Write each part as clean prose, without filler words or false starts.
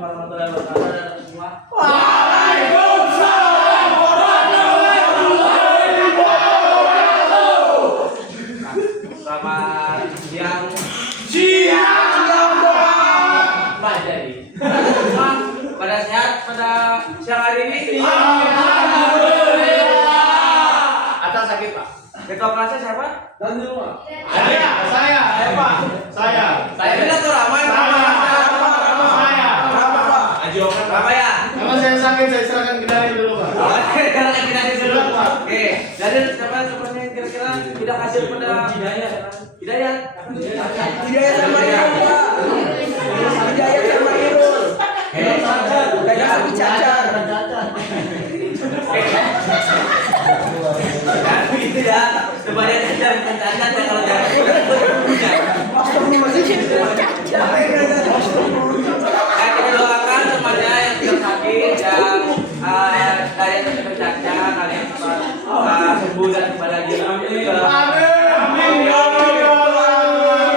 warahmatullahi wabarakatuh semua. Waalaikumsalam warahmatullahi wabarakatuh. Selamat siang. Pak jadi. Pada sehat pada siang hari ini. Atau sakit Pak? Ketua kelasnya siapa? Dan di rumah. Saya Pak. Saya. Saya tuh Ramai. Apa ya? Kalau saya sakit saya serahkan ke Dari dulu Pak. Oke, dari siapa sebenarnya kira-kira tidak hasil pada Hidayat sama Irul. Hidayat sama Irul. Hidayat Abi Cacar. Dan begitu ya, sebanyak cacar mencacat ya kalau jangan. Kita doakan semuanya yang sedang sakit yang daya tercacat kalian cepat sembuh dan kembali lagi.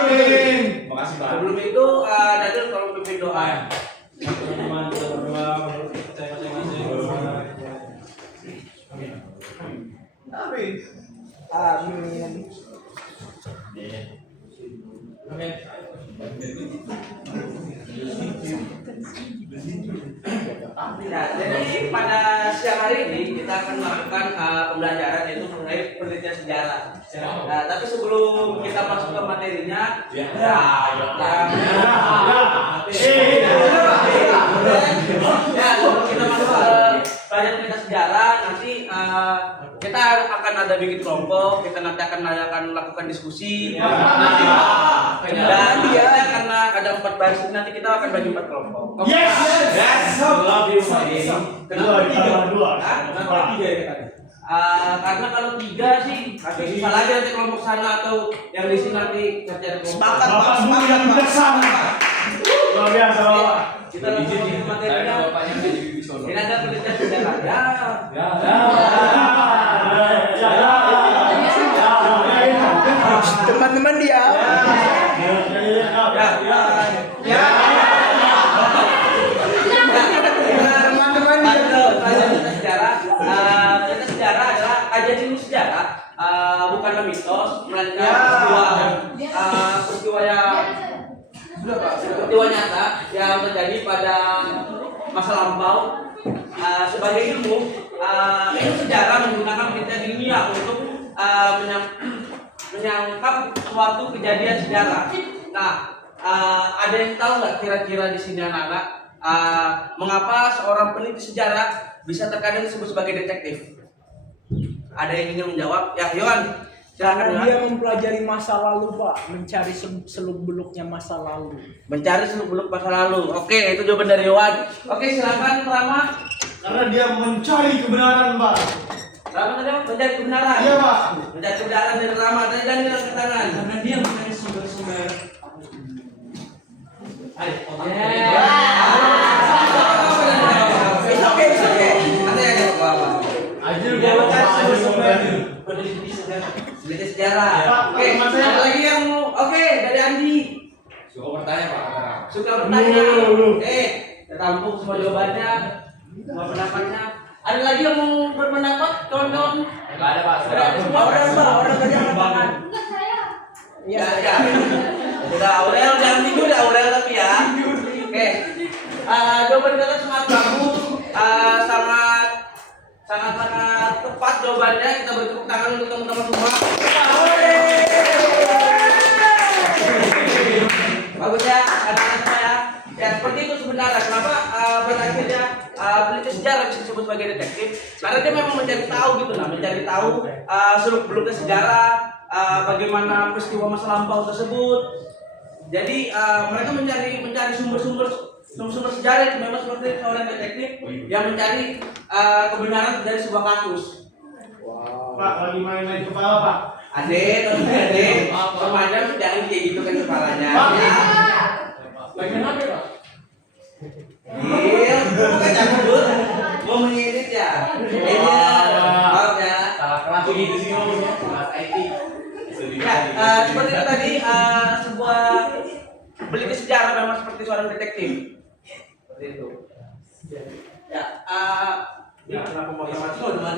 Amin. Makasih Pak. Sebelum itu Dajjal kalau pimpin doa. Teman-teman kita berdoa menurut percaya masing-masing. Amin. Amin. Nah, jadi pada siang hari ini kita akan melakukan pembelajaran yaitu mengenai penelitian sejarah. Nah, tapi sebelum kita masuk ke materinya, sebelum kita masuk ke pelajaran penelitian sejarah, nanti kita akan ada bikin kelompok, kita nanti akan lakukan diskusi. Dan dia karena ada 4 baris nanti kita akan bagi 4 kelompok. Yes. Love you, Kedua. Kenapa 3 ya tadi? Karena kalau 3 sih bisa lagi nanti kelompok sana atau yang di sini nanti cari kelompok. Sepakat Pak. Luar biasa Pak. Kita langsung materinya. Ini ada penelitian sejarah. Teman-teman dia. Teman-teman pelajaran sejarah. Pelajaran sejarah adalah kajian ilmu sejarah, bukanlah mitos, melainkan peristiwa nyata yang terjadi pada masa lampau. Sebagai ilmu sejarah menggunakan penelitian ilmiah untuk menyangkap suatu kejadian sejarah. Nah, ada yang tahu nggak kira-kira di sini anak-anak mengapa seorang peneliti sejarah bisa terkadang disebut sebagai detektif? Ada yang ingin menjawab? Ya, Yohan. Karena Silakan. dia mempelajari masa lalu Pak, mencari seluk-beluknya masa lalu. Mencari seluk-beluk masa lalu. Oke, itu jawaban dari Yohan. Oke, silakan Rama. Karena dia mencari kebenaran Pak. Rama tadi apa? Mencari kebenaran. Iya Pak. Mencari kebenaran dari Rama. Tadi dan angkat tangan. Karena dia mencari sumber-sumber. Ayo, Oke. Nanti aja apa? Ajil dia gua mencari Pak. sumber-sumber peneliti sejarah. Peneliti sejarah. Pak, Oke, teman saya. ada lagi yang mau? Oke, dari Andi. Suka bertanya Pak. Suka bertanya. Lu. Kita tampung semua jawabannya, semua pendapatnya. Ada lagi yang mau berpendapat, kawan-kawan? Enggak ada Pak. Semua orang tadi angkat tangan. Ya. Udah Aurel, jangan tidur ya Aurel tapi ya. Oke. Jawaban kalian sangat bagus, sangat tepat jawabannya. Kita beri tepuk tangan untuk teman-teman semua. Bagus ya, anak-anak semua ya. Ya seperti itu sebenarnya. Kenapa pada akhirnya peneliti sejarah bisa disebut sebagai detektif? Karena dia memang mencari tahu gitu, mencari tahu seluk-beluknya sejarah, bagaimana peristiwa masa lampau tersebut. Jadi mereka mencari sumber-sumber sejarah itu memang seperti seorang detektif yang mencari kebenaran dari sebuah kasus. Pak lagi main-main kepala Pak. Ade, remaja jangan kayak gitu kan kepalanya. Bagian apa Pak? Iya, bukan cabut, mau mengirit ya. Maaf ya. Salah kelas gitu sih ngomongnya. Kelas IT. Ya, seperti itu tadi sebuah peneliti sejarah memang seperti seorang detektif. Seperti Seperti itu. Ya, Ya, kenapa mau mati? Nah,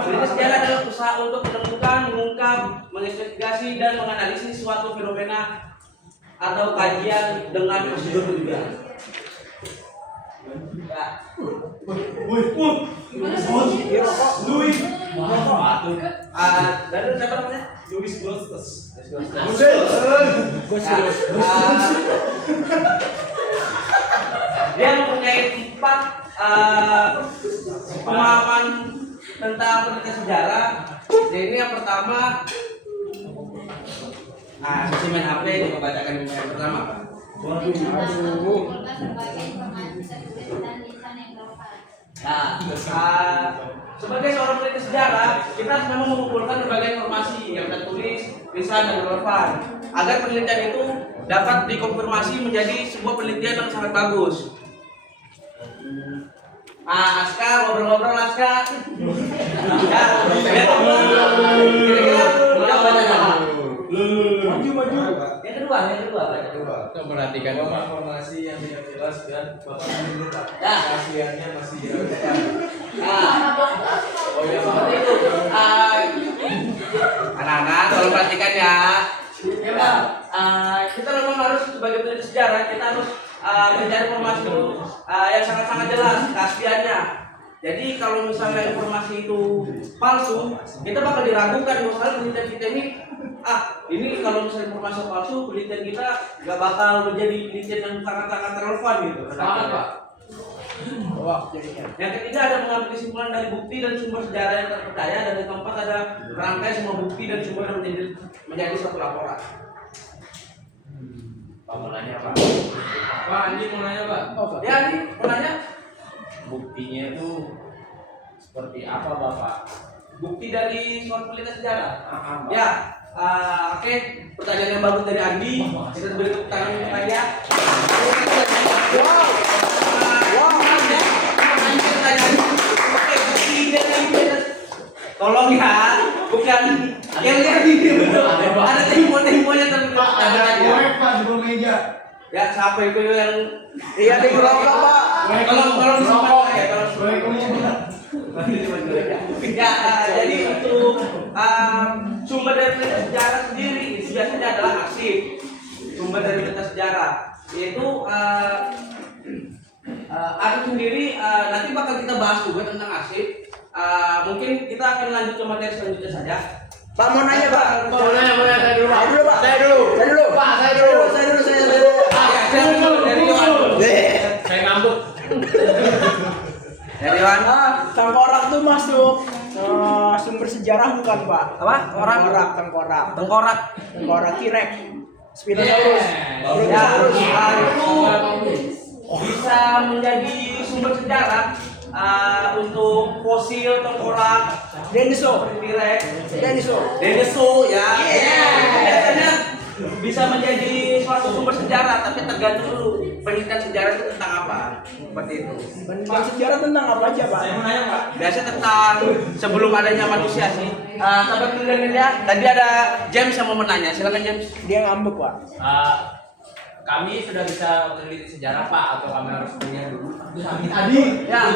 peliti sejarah adalah usaha untuk menemukan, mengungkap, menginvestigasi dan menganalisis suatu fenomena atau kajian dengan prosedur ilmiah. Ya. Dan siapa namanya? Louis Grosses. Dia mempunyai 4 pemahaman tentang penelitian sejarah. Jadi yang pertama, sesi main HP dibacakan yang pertama, Pak. Sebagai seorang peneliti sejarah, kita harus memang mengumpulkan berbagai informasi yang tertulis, lisan dan relevan agar penelitian itu dapat dikonfirmasi menjadi sebuah penelitian yang sangat bagus. Aska, ngobrol-ngobrol Aska. Ya, kira-kira udah baca apa? Yang kedua. Kita perhatikan informasi yang tidak jelas dan Bapak menurut Ya. kasihannya masih diragukan. Oh ya, seperti itu. Anak-anak, tolong perhatikan ya. Kita memang harus sebagai peneliti sejarah, kita harus mencari informasi itu yang sangat-sangat jelas keasliannya. Jadi kalau misalnya informasi itu palsu, kita bakal diragukan. Misalnya penelitian kita ini kalau misalnya informasi palsu, penelitian kita nggak bakal menjadi penelitian yang sangat-sangat relevan gitu. Semangat, Pak. Yang ketiga ada mengambil kesimpulan dari bukti dan sumber sejarah yang terpercaya, dan yang keempat ada merangkai semua bukti dan sumber yang menjadi suatu laporan. Pak mau nanya, Pak. Pak, Andi mau nanya, Pak. Ya, Andi mau nanya? Buktinya itu seperti apa, Bapak? Bukti dari suatu penelitian sejarah. Pak. Ya, oke. Pertanyaan yang bagus dari Andi. Kita beri tepuk tangan untuk dia. Wow. Oke, bukti dari tolong ya, bukan yang lihat ini betul. Ada tempo-temponya tapi Pak, ada ya. kue Pak di bawah meja. Ya, siapa itu yang Iya, di rokok, Pak. Kalau disimpan ya, kalau Kue kamu. ya, jadi untuk sumber dari penelitian sejarah sendiri itu biasanya adalah arsip. Sumber dari penelitian sejarah yaitu arsip sendiri nanti bakal kita bahas juga tentang arsip. Mungkin kita akan lanjut ke materi selanjutnya saja. Pak mau nanya, Pak. Saya dulu, Pak. Saya dulu. Pak, saya dulu. Saya dulu dari Iwan. Saya ngambek. Dari Iwan. Tengkorak tuh masuk sumber sejarah bukan, Pak? Apa? Tengkorak. Tengkorak. T-Rex. Spinosaurus. Ya, itu bisa menjadi sumber sejarah untuk fosil tengkorak Dinosaur. T-Rex, Dinosaur. ya. Biasanya bisa menjadi suatu sumber sejarah, tapi tergantung dulu penelitian sejarah itu tentang apa. Seperti itu. Penelitian sejarah tentang apa aja, Pak? Saya mau nanya, Pak. Biasanya tentang sebelum adanya manusia sih. Sahabat milenial, tadi ada James yang mau menanya. Silakan James. Dia ngambek, Pak. Kami sudah bisa meneliti sejarah, Pak, atau kami harus punya dulu? Tadi. Ya.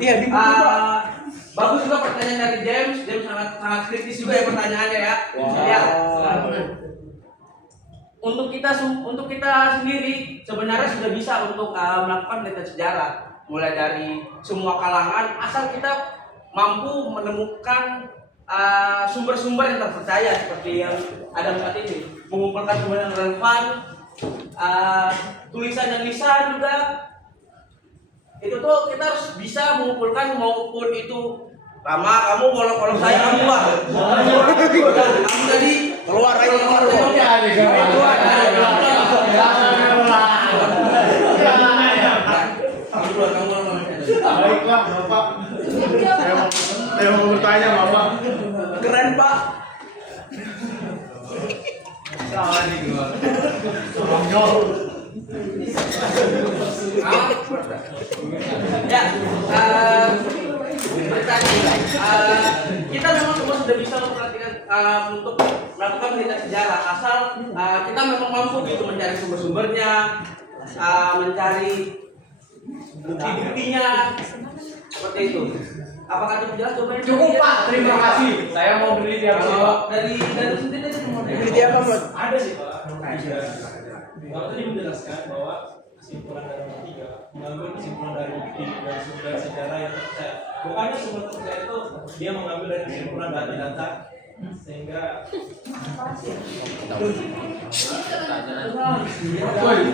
Iya, di buku, Pak. Bagus juga pertanyaan dari James. James sangat kritis juga ya pertanyaannya ya. Ya. Untuk kita sendiri sebenarnya sudah bisa untuk melakukan penelitian sejarah, mulai dari semua kalangan, asal kita mampu menemukan sumber-sumber yang terpercaya seperti yang ada saat ini, mengumpulkan sumber yang relevan, tulisan dan lisan juga. Itu tuh kita harus bisa mengumpulkan, maupun itu Rama, kamu kalau saya kamu Pak. Kamu tadi keluar aja keluar. Baiklah, Bapak. Saya mau bertanya, Bapak. Keren, Pak. Salah nih gua. Ya, kita memang semua sudah bisa memperhatikan untuk melakukan penelitian sejarah asal kita memang mampu gitu mencari sumber-sumbernya, mencari bukti-buktinya seperti itu. Apakah itu jelas jawabannya? Cukup Pak, terima kasih. Saya mau beli dia Kalau dari sendiri tadi mau Peneliti apa, Bos? Ada sih Pak. Bapak tadi menjelaskan bahwa kesimpulan dari tiga mengambil kesimpulan dari bukti dan sumber sejarah yang terpercaya. Bukannya sumber terpercaya itu dia mengambil dari kesimpulan data-data sehingga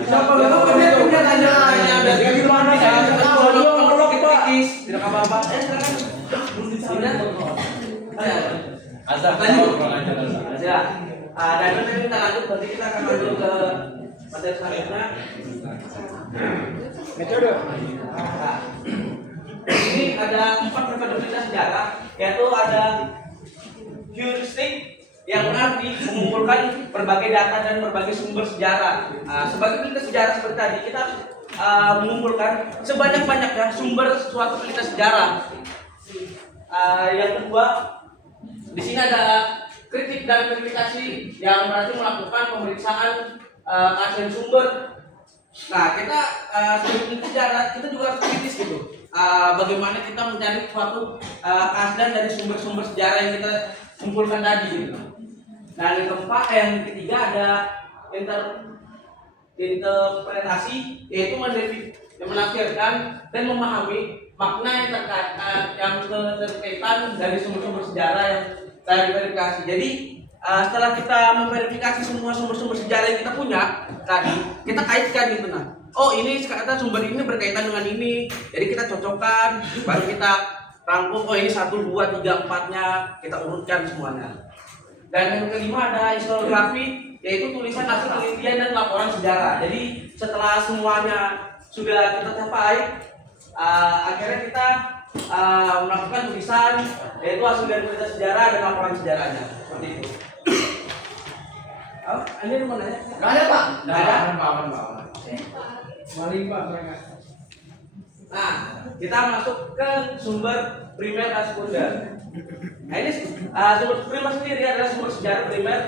siapa dia punya tanya dari mana ya? Kalau kita kikis tidak apa-apa. Silakan. Azab Lanjut. kurang ajar Azab. Ya. Dan nanti kita lanjut, berarti kita akan lanjut ke materi selanjutnya. Metode. Nah, ini ada 4 metode penelitian sejarah, yaitu ada heuristik yang berarti mengumpulkan berbagai data dan berbagai sumber sejarah. Sebagai penelitian sejarah seperti tadi, kita mengumpulkan sebanyak-banyaknya sumber suatu penelitian sejarah. Yang kedua, di sini ada kritik dan verifikasi yang berarti melakukan pemeriksaan keaslian sumber. Nah, kita sebagai sejarah kita juga harus kritis gitu. Bagaimana kita mencari suatu keaslian dari sumber-sumber sejarah yang kita kumpulkan tadi gitu. Dan yang ketiga ada interpretasi, yaitu menafsirkan dan memahami makna yang terkaitan dari sumber-sumber sejarah yang saya verifikasi. Jadi setelah kita memverifikasi semua sumber-sumber sejarah yang kita punya tadi, kita kaitkan gitu nah. Oh ini kata sumber ini berkaitan dengan ini, jadi kita cocokkan, baru kita rangkum. Oh ini 1, 2, 3, 4-nya kita urutkan semuanya. Dan yang kelima ada historiografi, yaitu tulisan hasil penelitian dan laporan sejarah. Jadi setelah semuanya sudah kita capai, akhirnya kita melakukan tulisan, yaitu hasil dari penelitian sejarah dan laporan sejarahnya. Seperti itu. Oh, ini mau nanya? Enggak ada Pak. Nggak ada? Aman. Maling, Pak, mereka. Nah, kita masuk ke sumber primer dan sekunder. Nah ini sumber primer sendiri adalah sumber sejarah primer.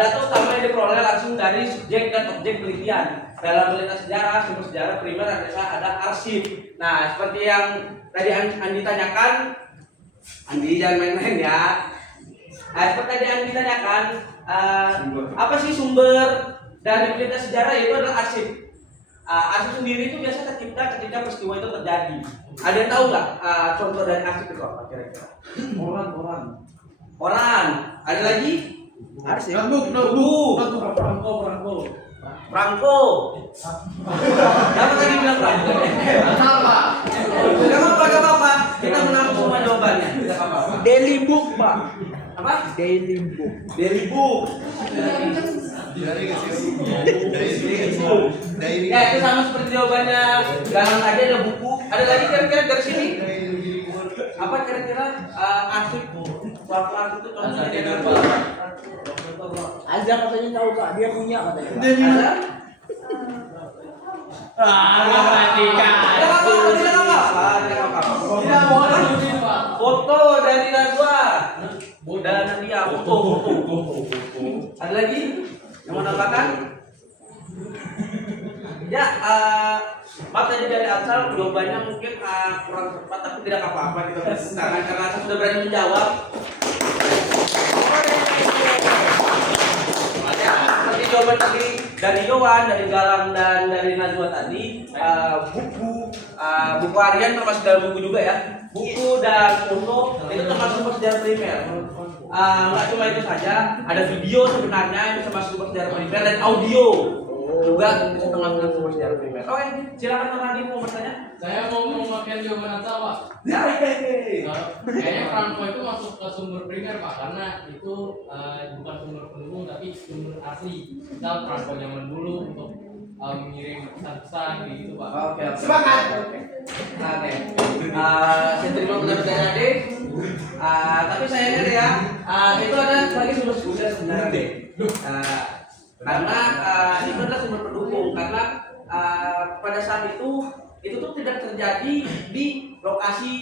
Data utama yang diperoleh langsung dari subjek dan objek penelitian. Dalam penelitian sejarah, sumber sejarah primer adalah ada arsip. Nah, seperti yang tadi Andi tanyakan, Andi jangan main-main ya. Nah, seperti tadi Andi tanyakan, apa sih sumber dari penelitian sejarah? Itu adalah arsip. Arsip sendiri itu biasa tercipta ketika peristiwa itu terjadi. Ada yang tahu nggak contoh dari arsip itu apa kira-kira? Orang. Ada lagi? Arsip. Notebook. Perangko. Siapa tadi bilang perangko? Apa? Gak apa-apa. Kita menampung semua jawabannya. Tidak apa-apa. Daily book, Pak. Apa? Daily book. Daily book. Ya itu sama seperti jawabannya Galang tadi, ada buku. Ada lagi kira-kira dari sini? Apa kira-kira arsip? Suatu arsip itu contohnya dia apa? Azhar katanya tahu, Kak. Dia punya katanya. Ada? Perhatikan. Tidak apa-apa. Tidak boleh Pak. Foto dari Najwa. Dan Nadia, foto. Ada lagi yang mau nambahkan? Ya, maaf tadi dari Ansal jawabannya mungkin kurang tepat, tapi tidak apa-apa kita berdasarkan karena saya sudah berani menjawab. Ya, seperti jawaban tadi dari Yowan, dari Galang dan dari Najwa tadi, buku harian termasuk dalam buku juga ya. Buku dan foto itu termasuk sejarah primer. Nggak cuma itu saja, ada video sebenarnya yang bisa masuk sumber sejarah primer dan audio juga bisa termasuk sumber sejarah primer. Oke, silakan Pak Nadiem mau bertanya. Saya mau memakai jawaban Ata, Pak. Ya, Kayaknya perangko itu masuk ke sumber primer, Pak, karena itu bukan sumber pendukung tapi sumber asli. Kita perangko zaman dulu untuk mengirim pesan-pesan gitu, Pak. Oke. Semangat. Oke. Saya terima pendapat dari Ade. Tapi sayangnya deh ya, itu ada sebagai sumber sekunder sebenarnya deh. Karena itu adalah sumber pendukung. Karena pada saat itu tuh tidak terjadi di lokasi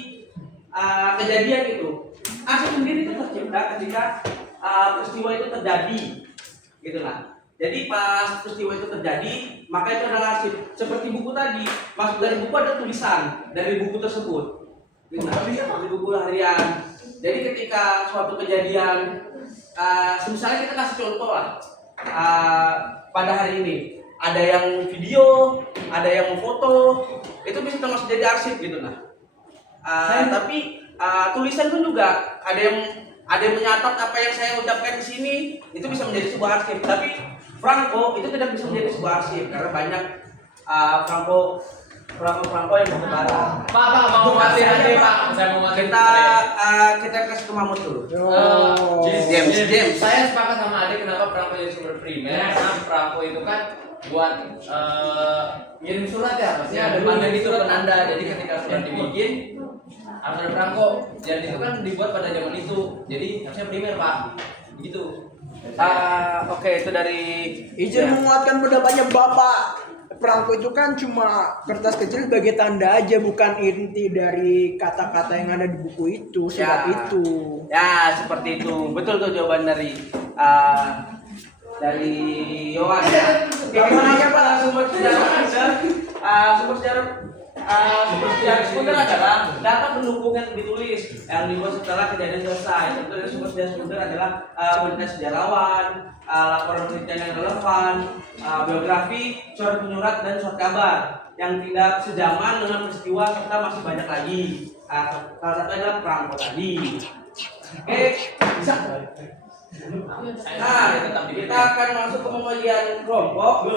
kejadian itu. arsip sendiri itu tercipta ketika peristiwa itu terjadi, gitu lah. Jadi pas peristiwa itu terjadi, maka itu adalah arsip. Seperti buku tadi, masuk dari buku ada tulisan dari buku tersebut, gitu lah. Seperti buku harian. Jadi ketika suatu kejadian, misalnya kita kasih contoh lah, pada hari ini ada yang video, ada yang foto, itu bisa termasuk jadi arsip gitu nah. Tapi tulisan pun juga ada yang menyatat apa yang saya ucapkan di sini, itu bisa menjadi sebuah arsip. Tapi Franco itu tidak bisa menjadi sebuah arsip karena banyak Franco yang bertebaran. Pak, mau mati nanti Pak. Saya mau mati. Kita kasih ke Mahmud dulu. James. Saya sepakat sama Adik kenapa perangko jadi sumber primer. Karena perangko itu kan buat ngirim surat ya, maksudnya ada tanda gitu penanda. Jadi ketika surat dibikin harus ada perangko. Dan itu kan dibuat pada zaman itu. Jadi harusnya primer Pak. Begitu. Oke, itu dari Izin menguatkan pendapatnya Bapak. Perangko itu kan cuma kertas kecil sebagai tanda aja, bukan inti dari kata-kata yang ada di buku itu, surat itu. Ya, seperti itu. Betul tuh jawaban dari Yohan ya. Kita nanya Pak sumber sejarah sekunder adalah data pendukung yang ditulis yang dibuat setelah kejadian selesai. Itu dari sumber sejarah sekunder adalah berita sejarawan, laporan penelitian yang relevan, biografi, surat penyurat dan surat kabar yang tidak sejaman dengan peristiwa serta masih banyak lagi. Salah satu adalah perangko tadi. Oke, bisa. Nah, kita akan masuk ke pembagian kelompok.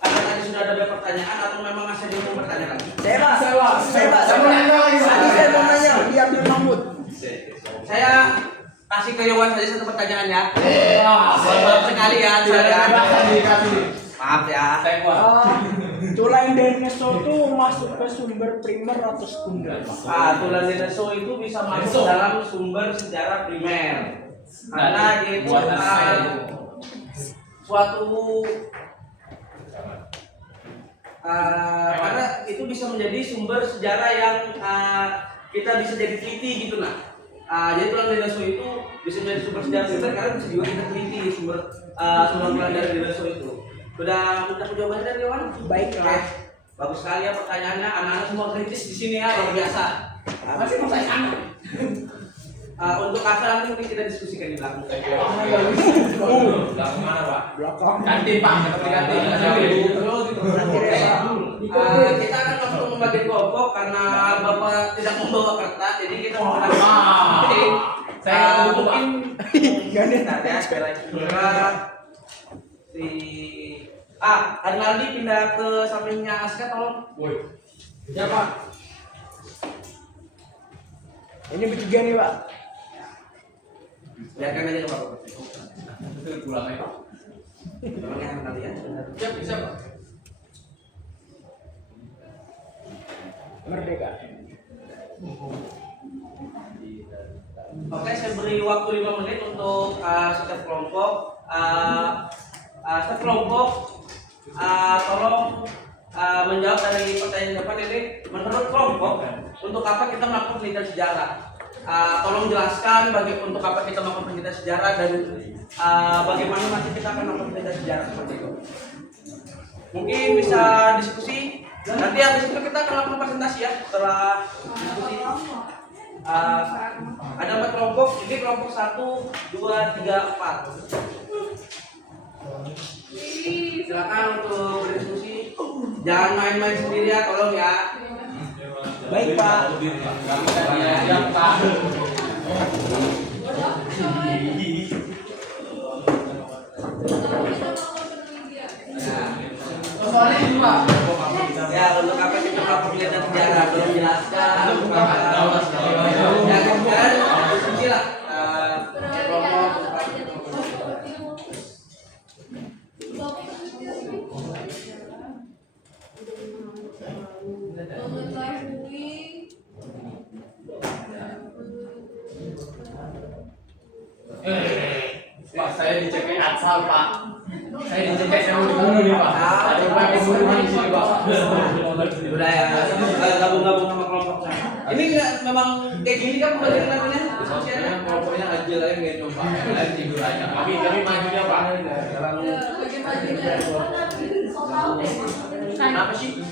Ada tadi sudah ada pertanyaan atau memang masih ada yang mau bertanya lagi? Saya mau nanya, diambil Mahmud. Saya kasih ke Yohan saja satu pertanyaan ya. Maaf sekali ya, maaf ya. Saya kuat. Tulang dinosaur itu masuk ke sumber primer atau sekunder? Tulang dinosaur itu bisa masuk dalam sumber sejarah primer. Karena dia itu suatu karena itu bisa menjadi sumber sejarah yang kita bisa jadi teliti gitu nah. Jadi tulang dinosaur itu bisa menjadi sumber sejarah primer karena bisa juga kita teliti sumber tulang dari dinosaur itu. Sudah mendapat jawaban dari Yohan? Baiklah. Bagus sekali ya pertanyaannya, anak-anak semua kritis di sini ya, luar biasa. Masih mau saya tanya. Untuk kakak nanti kita diskusikan di belakang. Belakang mana Pak? Belakang. Kantin Pak, seperti kantin. Kita akan masuk membagian kelompok karena Bapak tidak membawa kertas, jadi kita menggunakan saya mungkin Ganti. ya si Arnaldi pindah ke sampingnya Aska tolong. Woi. Siapa? Ini bertiga nih Pak. Biarkan aja Bapak. Itu pulang ya. Tolong ya Arnaldi ya. Siap, bisa Pak. Merdeka. Oke, saya beri waktu 5 menit untuk setiap kelompok. Setiap kelompok tolong menjawab dari pertanyaan depan ini. Menurut kelompok, untuk apa kita melakukan penelitian sejarah? Tolong jelaskan untuk apa kita melakukan penelitian sejarah dan bagaimana nanti kita akan melakukan penelitian sejarah seperti itu. Mungkin bisa diskusi. Nanti habis itu kita akan melakukan presentasi ya setelah diskusi. Ada 4 kelompok, ini kelompok 1, 2, 3, 4. Silakan untuk berdiskusi. Jangan main-main sendiri ya, tolong ya. Baik Pak. Siap Pak. Soalnya ini Pak. Ya, untuk apa kita melakukan penelitian sejarah? Tolong jelaskan. Ya, kan? Diskusi lah. Pak, saya dicek Atsal Pak. Saya dicek saya mau dibunuh nih Pak. Ada upaya pembunuhan di sini Pak. Udah ya, gabung-gabung sama kelompok saya. Ini nggak memang kayak gini kan pembagian namanya Maksudnya pokoknya aja lah yang gitu Pak. Lain tidur aja. Tapi majunya Pak. Kenapa sih?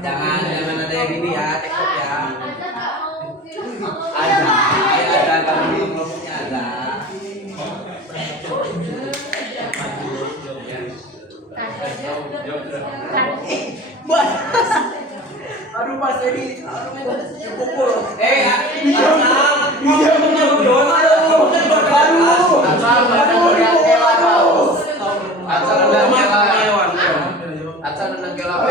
Jangan ada yang gini ya, tektok ya. Ada kelompoknya ada. Aduh Mas Edi, pukul. Ya, ngomongnya berdua. Asal menang kelapa.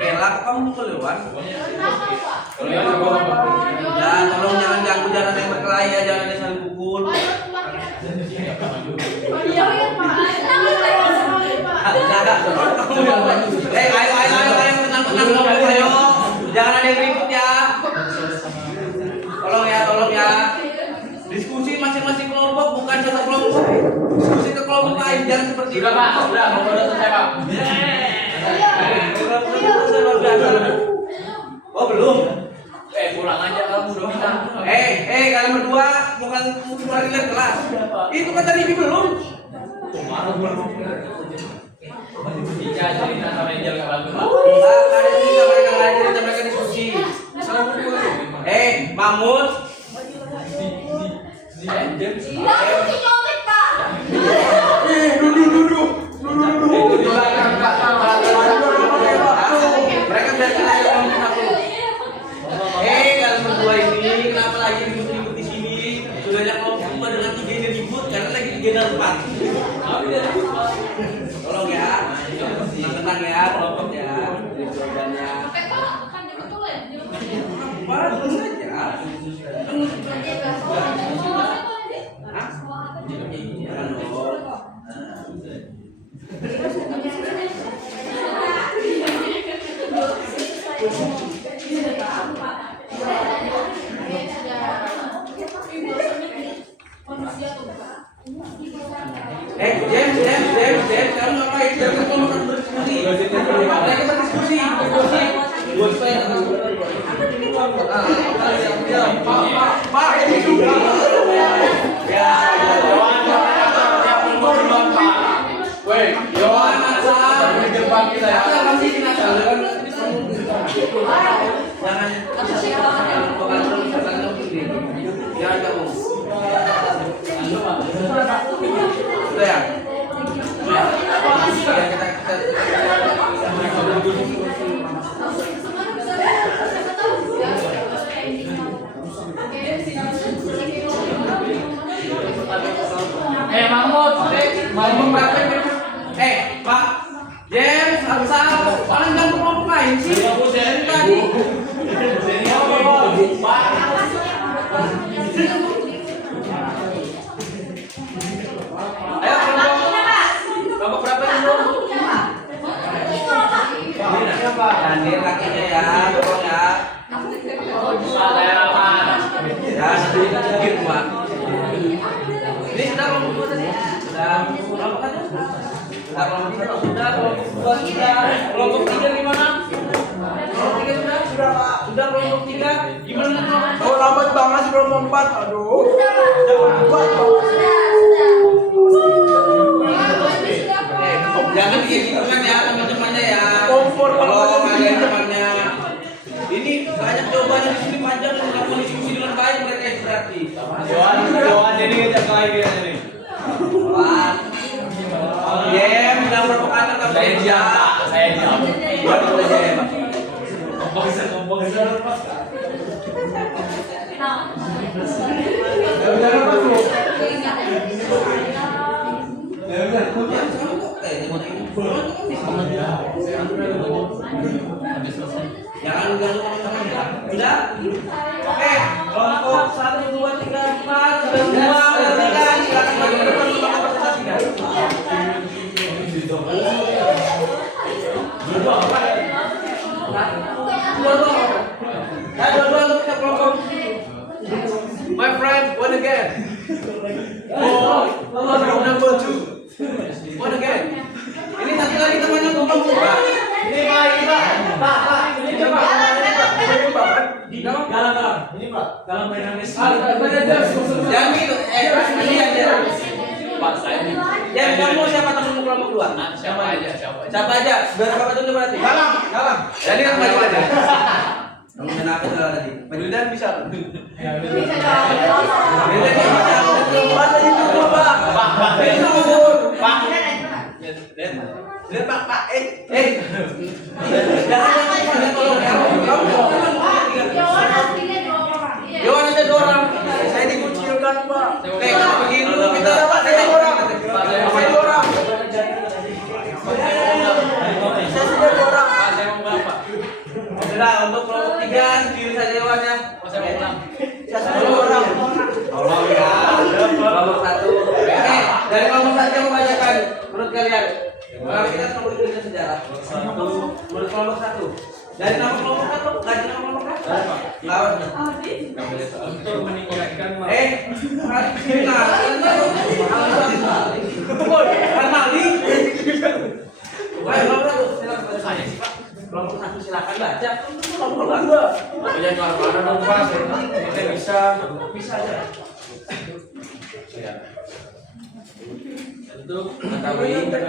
Kelak kamu mukul Iwan. Ya, tolong jangan ganggu jalan yang berkelahi ya, jangan ada saling pukul. Ayo, tenang, ayo. Jangan ada yang ribut ya. Tolong ya. Diskusi masing-masing kelompok, bukan satu kelompok. Diskusi ke kelompok lain, jangan seperti itu. Sudah Pak, sudah selesai Pak. Oh belum. Pulang aja kamu dong. Kalian berdua bukan lagi lihat kelas. Itu kata Ribi belum. Iya, jadi nama Angel nggak bagus. Ada juga mereka ngajarin mereka diskusi. Mahmud. Mereka biarkan aja ngomong satu. Kalian berdua ini kenapa lagi ribut-ribut di sini? Sudah banyak kelompok dengan tiga ini ribut karena lagi 3 dan 4. Tolong ya, tenang ya kelompoknya, jawabannya. Baru saja. Jangan dong. James, kamu ngapain? Jangan kelompok berdiskusi. Mereka berdiskusi. Pak, ini juga. Ya. Woi, Yohan asal di gerbang kita ya. Jangan kamu. Sudah ya? Mahmud berapa? Pak James, Hamzah, paling jangan kelompok lain sih. Dari tadi. Ayo kelompok berapa dulu? Daniel kakinya ya, tolong ya. Ya, nanti sedikit Pak. Ini sudah kelompok dua tadi. Sudah kelompok kan? Sudah kelompok satu sudah, kelompok dua sudah, kelompok tiga gimana? Kelompok tiga sudah Pak. Sudah kelompok tiga gimana kelompok? Oh lambat banget sih kelompok 4. Aduh. Jangan gitu kan ya teman-temannya ya. Kompor Kalau kalian temannya ini banyak jawabannya di sini panjang dan nggak mau diskusi dengan baik mereka itu berarti. Johan ini ngejak lagi ini. Wah. Bilang berapa kata kamu? Saya diam. Buat kita Jem. Kompok bisa lepas. Jangan ganggu teman-teman ya. Sudah? Oke, kelompok 1, 2, 3, 4, sudah semua, sudah 3, silakan maju ke depan untuk presentasikan. Dua-dua untuk kelompok. My friend. One again. Oh, number 2. One again. Ini satu lagi temannya tumpang Pak. Ini Pak, ini Pak. Pak. Ini coba. Galang. Ini Pak, galang mainan Messi. Jangan gitu. Kalian ya. Pak saya ini. Yang kamu siapa temanmu kelompok 2? Siapa aja. Siapa aja? Berapa tunjuk berarti? Galang. Jadi kan maju aja. Kamu kenapa salah tadi? Maju dan bisa. Ya, Ini bisa. Bahasa itu Pak. Ini nomor 4. Pak. Lihat Pak. Jangan tolong ya. Yohan ada 2 orang. Saya dikucilkan Pak. Begini dulu kita dapat 2 orang. Saya 2 orang. Saya sudah 2 orang. Pak saya mau berapa? Sudah untuk kelompok 3 sendiri saja Yohannya. Saya mau pulang. Saya sudah 2 orang. Allah ya. Kelompok 1. Dari kelompok 1 yang membacakan menurut kalian. Mari kita kelompok tulisan sejarah. Menurut kelompok 1. Dari nama kelompok 1, dari nama kelompok 1. Lawan. untuk meningkatkan Kelompok 1 silakan baca. Kelompok 2. Punya jual mana dong Pak? Kita bisa aja. untuk Mengetahui dan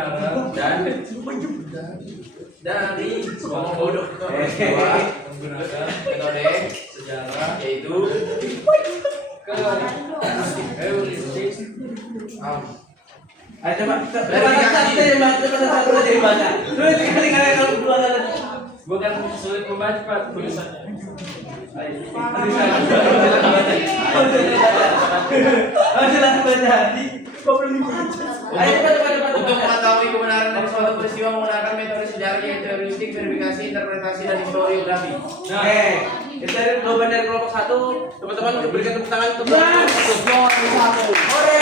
dari ngomong bodoh menggunakan metode sejarah yaitu heuristik. Ayo coba. Satu jadi baca. Terus sekali kalian kalau berdua tadi. bukan sulit membaca Pak, tulisannya. Silakan baca. Ayo cepat. Untuk mengetahui kebenaran dari suatu peristiwa menggunakan metode sejarah yaitu heuristik, verifikasi, interpretasi, dan historiografi. Itu dari jawaban dari kelompok 1. Teman-teman berikan tepuk tangan untuk kelompok 1. Hore.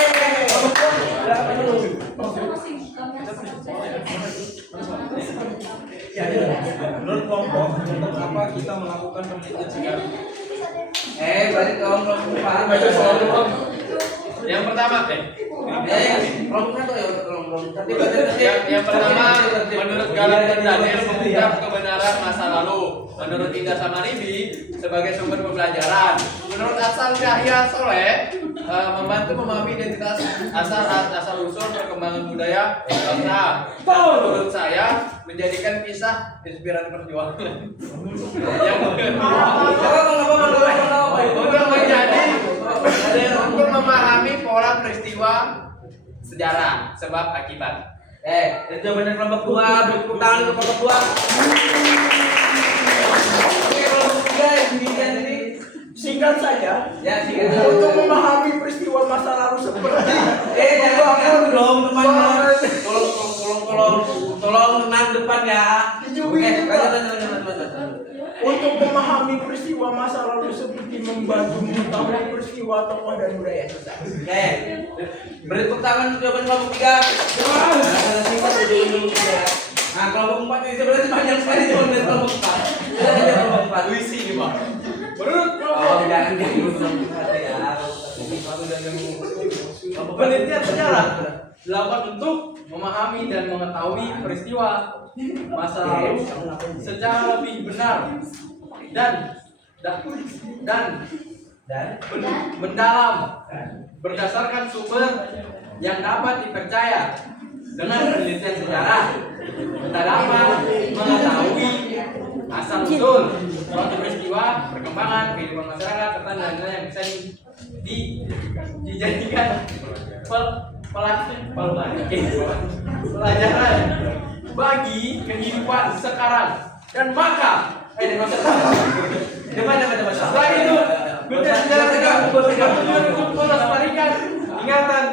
Berapa dulu? Menurut kelompok, untuk apa kita melakukan penelitian sejarah? Balik ke kelompok 4. Yang pertama, Kelompok 1 ya kelompok 1. yang pertama menurut Galang dan Daniel mengungkap kebenaran masa lalu. Menurut Indah Samaribi sebagai sumber pembelajaran. Menurut Asal Syahya Soleh membantu memahami identitas asal usul perkembangan budaya bangsa. Dan menurut saya menjadikan kisah inspirasi perjuangan. Yang untuk memahami pola peristiwa sejarah sebab akibat. Itu jawaban dari kelompok 2. Beri tepuk tangan untuk kelompok 2. Oke, kelompok 3 yang sendirian ini. Singkat saja. Ya, singkat. Untuk memahami peristiwa masa lalu seperti Jangan dong teman-teman. Tolong tenang depan ya. Lanjut. untuk memahami peristiwa masa lalu seperti membantu mengetahui peristiwa tokoh dan budaya sejarah. Beri tepuk tangan untuk jawaban kelompok 3. Nah, kelompok 4 ini sebenarnya panjang sekali jawaban dari kelompok 4. Kita aja kelompok 4. Puisi nih Pak. Menurut jangan ganggu kelompok 4 ya. Penelitian sejarah dilakukan untuk memahami dan mengetahui peristiwa masa lalu secara lebih benar dan mendalam berdasarkan sumber yang dapat dipercaya. Dengan penelitian sejarah kita dapat mengetahui asal usul suatu peristiwa, perkembangan kehidupan masyarakat serta nilai-nilai yang bisa dijadikan pelajaran bagi kehidupan sekarang dan maka selain itu penelitian sejarah juga bertujuan untuk melestarikan ingatan,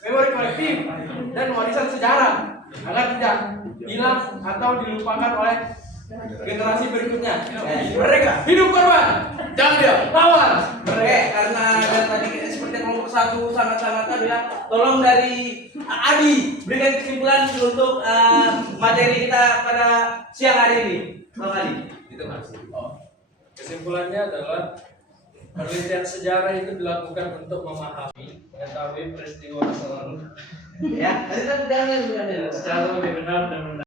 memori kolektif dan warisan sejarah agar tidak hilang atau dilupakan oleh generasi berikutnya. Mereka Hidup korban, jangan dia lawan. karena tadi seperti kelompok 1 sangat-sangat tadi ya. Tolong dari Adi berikan kesimpulan untuk materi kita pada siang hari ini. Tolong Adi. Itu Mas. Kesimpulannya adalah penelitian sejarah itu dilakukan untuk memahami, mengetahui peristiwa masa lalu Ya, tadi kan udah secara lebih benar dan